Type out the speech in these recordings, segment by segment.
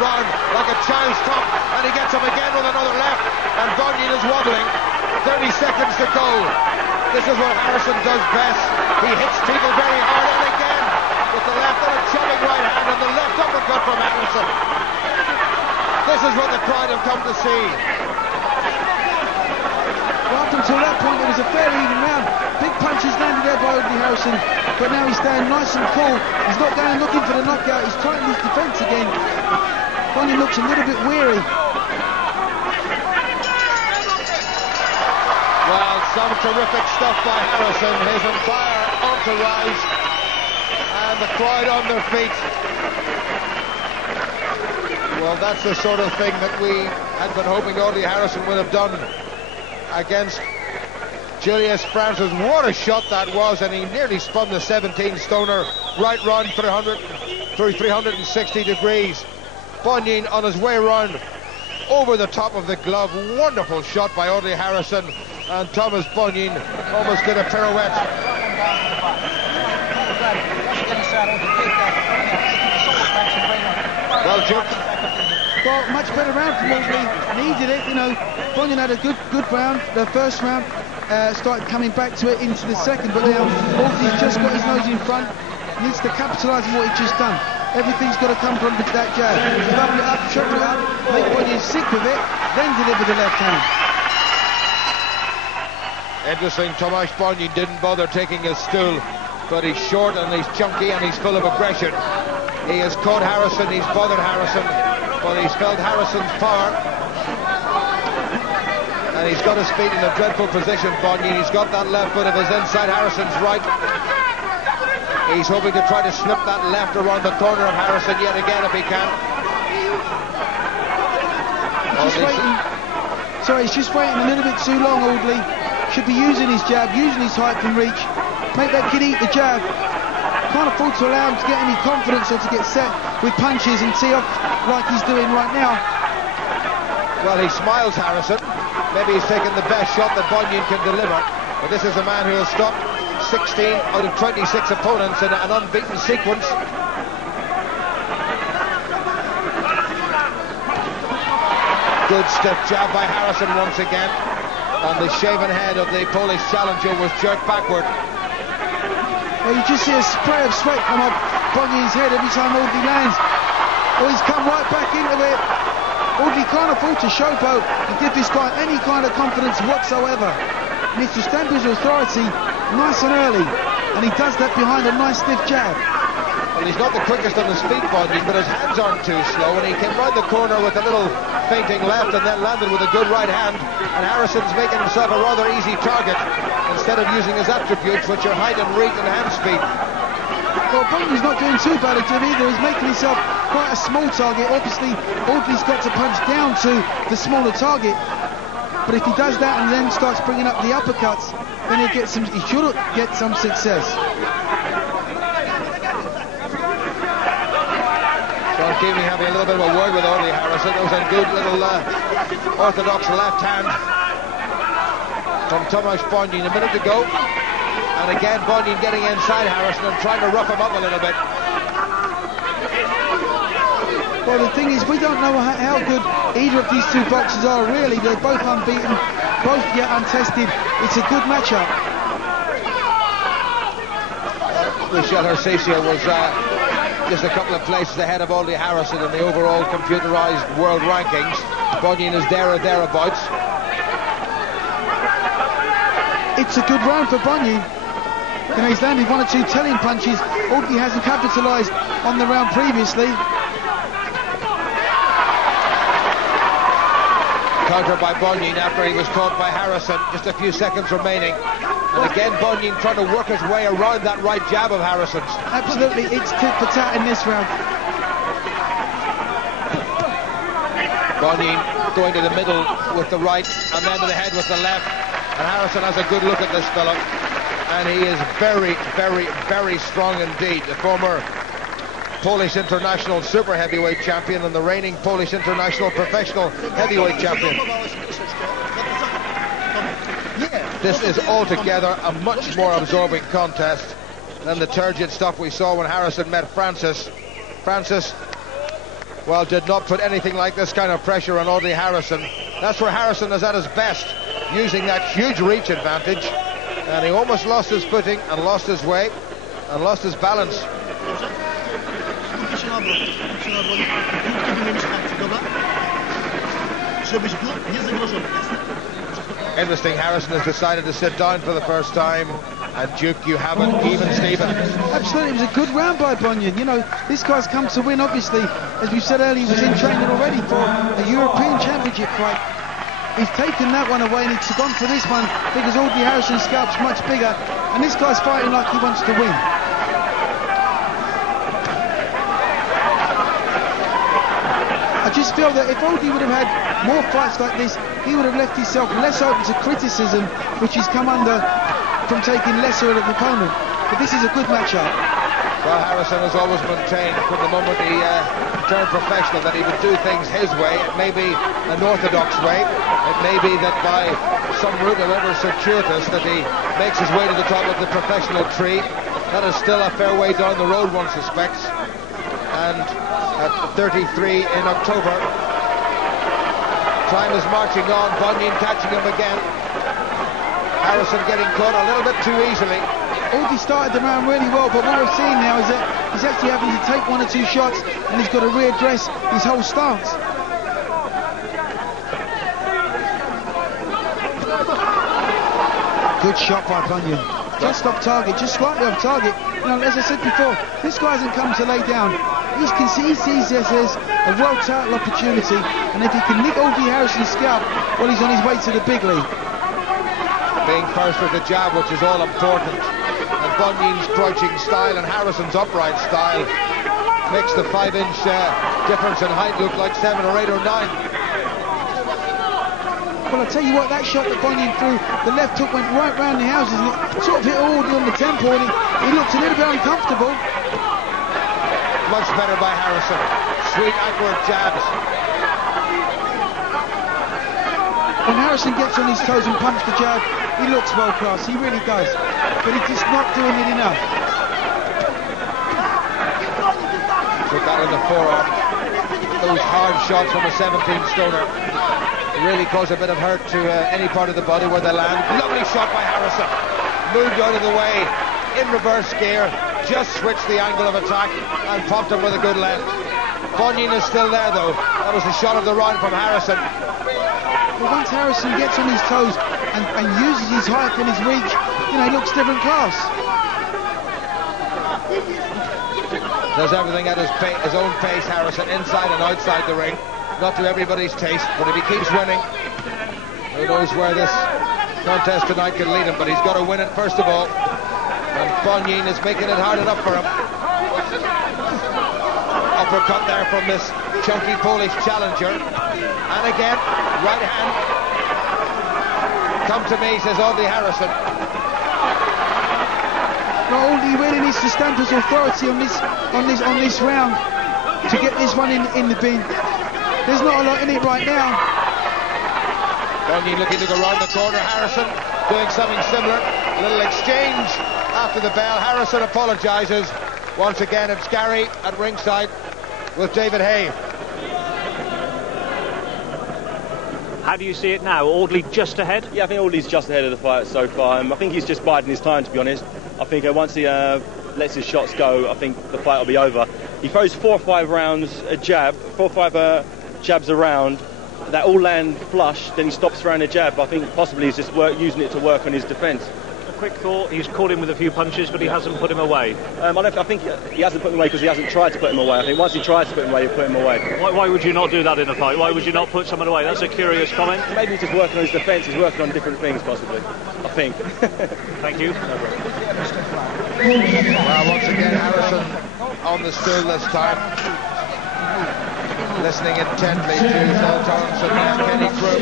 round like a child's top, and he gets him again with another left, and Bonin is wobbling. 30 seconds to go. This is what Harrison does best. He hits people very hard, and again with the left and a chopping right hand, and the left uppercut from Harrison. This is what the crowd have come to see. Well, up until that point, it was a fairly even round. Big punches landed there by Audley Harrison, but now he's staying nice and cool. He's not going looking for the knockout. He's trying his defence again. Bonin looks a little bit weary. Well, some terrific stuff by Harrison. His entire entourage and the crowd on their feet. Well, that's the sort of thing that we had been hoping Audley Harrison would have done against Julius Francis. What a shot that was, and he nearly spun the 17-stoner right round 360 degrees. Bonin on his way round over the top of the glove. Wonderful shot by Audley Harrison, and Thomas Bonin almost did a pirouette. Well, Jim. Well, much better round from Audley. Needed it, you know. Bonin had a good round, the first round. Started coming back to it into the second, but now Audley's just got his nose in front. Needs to capitalise on what he's just done. Everything's got to come from that jab. Bubble it up, chop it up, make Bonin sick with it, then deliver the left hand. Interesting, Tomasz Bonin didn't bother taking his stool, but he's short and he's chunky and he's full of aggression. He has caught Harrison, he's bothered Harrison, but he's felt Harrison's power. And he's got his feet in a dreadful position, Bonin. He's got that left foot of his inside Harrison's right. He's hoping to try to slip that left around the corner of Harrison yet again if he can. Just waiting. Sorry, he's just waiting a little bit too long, Audley. Should be using his jab, using his height from reach. Make that kid eat the jab. Can't afford to allow him to get any confidence or to get set with punches and tee off like he's doing right now. Well, he smiles, Harrison. Maybe he's taken the best shot that Bonin can deliver. But this is a man who has stopped 16 out of 26 opponents in an unbeaten sequence. Good stiff jab by Harrison once again. And the shaven head of the Polish challenger was jerked backward. Well, you just see a spray of sweat come up Bonin's head every time Audley lands. Oh, he's come right back into it. Audley can't afford to showboat and give this guy any kind of confidence whatsoever. He needs to stamp his authority nice and early, and he does that behind a nice stiff jab. Well, he's not the quickest on his feet, Bonin, but his hands aren't too slow, and he came round the corner with a little feinting left and then landed with a good right hand, and Harrison's making himself a rather easy target instead of using his attributes, which are height and reach and hand speed. Well, Bonin's not doing too bad at it either. He's making himself quite a small target. Obviously, Audley's got to punch down to the smaller target. But if he does that and then starts bringing up the uppercuts, then he should get some success. John Keaveney having a little bit of a word with Audley Harrison. That was a good little orthodox left hand from Tomasz Bonin a minute ago. And again, Bonin getting inside Harrison and trying to rough him up a little bit. Well, the thing is, we don't know how good either of these two boxers are, really. They're both unbeaten, both yet untested. It's a good matchup. Michel Hercesio was just a couple of places ahead of Audley Harrison in the overall computerized world rankings. Bonin is there or thereabouts. It's a good round for Bonin. You know, he's landed one or two telling punches. Audley hasn't capitalised on the round previously. Counter by Bonin after he was caught by Harrison, just a few seconds remaining. And again, Bonin trying to work his way around that right jab of Harrison's. Absolutely, it's tit for tat in this round. Bonin going to the middle with the right and then to the head with the left. And Harrison has a good look at this fella. And he is very, very, very strong indeed. The former Polish international super heavyweight champion and the reigning Polish international professional heavyweight champion. This is altogether a much more absorbing contest than the turgid stuff we saw when Harrison met Francis. Francis well, did not put anything like this kind of pressure on Audley Harrison. That's where Harrison is at his best, using that huge reach advantage. And he almost lost his footing and lost his way and lost his balance. Interesting, Harrison has decided to sit down for the first time, and Duke, you have an even Stephen. Absolutely, it was a good round by Bonin. You know, this guy's come to win, obviously. As we said earlier, he was in training already for a European Championship fight. He's taken that one away and he's gone for this one because Audley Harrison's scalp's much bigger, and this guy's fighting like he wants to win. I just feel that if Audley would have had more fights like this, he would have left himself less open to criticism, which he's come under from taking lesser of the opponent. But this is a good matchup. Well, Harrison has always maintained from the moment he turned professional that he would do things his way. It may be an orthodox way. It may be that by some route, however circuitous, that he makes his way to the top of the professional tree. That is still a fair way down the road, one suspects. And at 33 in October, time is marching on. Bonin catching him again. Harrison getting caught a little bit too easily. Audley started the round really well, but what we're seeing now is that he's actually having to take one or two shots, and he's got to readdress his whole stance. Good shot by Bonin. Just off target, just slightly off target. You know, as I said before, this guy hasn't come to lay down. He sees this as a world title opportunity, and if he can nick Audley Harrison's scalp, well, he's on his way to the big league. Being first with the jab, which is all important. And Bonin's crouching style and Harrison's upright style makes the 5-inch difference in height look like 7 or 8 or 9. Well, I'll tell you what, that shot that Bonin threw, the left hook went right round the houses and it sort of hit Audley on the temple, and he looked a little bit uncomfortable. Much better by Harrison. Sweet, accurate jabs. When Harrison gets on his toes and pumps the jab, he looks world class, he really does. But he's just not doing it enough. Took that in the forearm. Those hard shots from a 17-stoner really cause a bit of hurt to any part of the body where they land. Lovely shot by Harrison. Moved out of the way in reverse gear. Just switched the angle of attack and popped him with a good left. Bonin is still there though. That was the shot of the round from Harrison. But once Harrison gets on his toes and uses his height and his reach, you know, he looks different class. Does everything at his own pace, Harrison, inside and outside the ring. Not to everybody's taste, but if he keeps winning, who knows where this contest tonight can lead him, but he's got to win it first of all. And Bonin is making it hard enough for him. Uppercut there from this chunky Polish challenger. And again, right hand. Come to me, says Audley Harrison. Well, Audley really needs to stamp his authority on this round to get this one in the bin. There's not a lot in it right now. Bonin looking to go round the corner. Harrison doing something similar. A little exchange after the bell. Harrison apologises. Once again, it's Gary at ringside with David Hay. How do you see it now? Audley just ahead? Yeah, I think Audley's just ahead of the fight so far. I think he's just biding his time, to be honest. I think once he lets his shots go, I think the fight will be over. He throws 4 or 5 rounds a jab, 4 or 5 jabs around, that all land flush, then he stops throwing a jab. I think possibly he's just using it to work on his defence. A quick thought, he's caught him with a few punches, but he hasn't put him away. I think he hasn't put him away because he hasn't tried to put him away. I think once he tries to put him away, he'll put him away. Why would you not do that in a fight? Why would you not put someone away? That's a curious comment. Maybe he's just working on his defence, he's working on different things possibly, I think. Thank you. Well, once again, Harrison on the stool this time. Listening intently to Phil Thompson and Kenny Crew.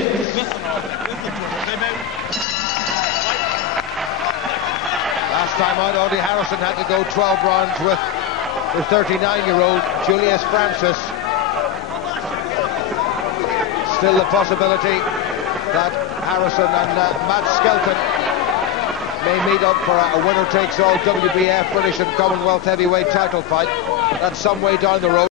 Last time out, Audley Harrison had to go 12 rounds with the 39-year-old Julius Francis. Still the possibility that Harrison and Matt Skelton may meet up for a winner-takes-all WBF British and Commonwealth heavyweight title fight. That's some way down the road.